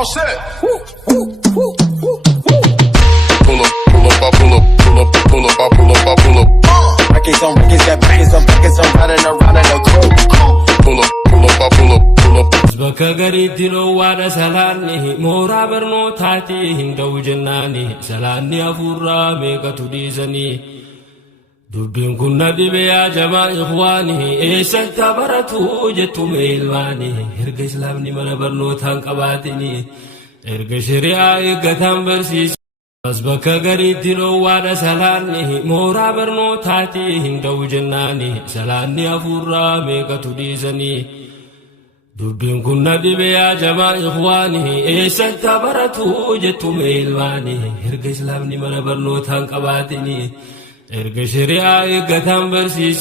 All set. Pull up, pull up, I pull up, pull up, pull up, I pull up, I pull up. Records on records, got records on records, I'm riding around in a coupe. Pull up, pull up, I pull up, pull up. Bakagari dilo wada salani mora berno thati hinga ujnani salani afura mega tudizani dubin kunna dibe ya jama ikhwani esanta baratu jetum ilmani erga islamni mana berno than qabatini erga sharia igatan barsis Bakagari dilo wada salani mora berno thati hinga ujnani salani afura mega tudizani dubin kunna dibe ya jama ikhwani esanta baratu jetum ilmani erga islamni mana berno than qabatini erga sharia igatan barsis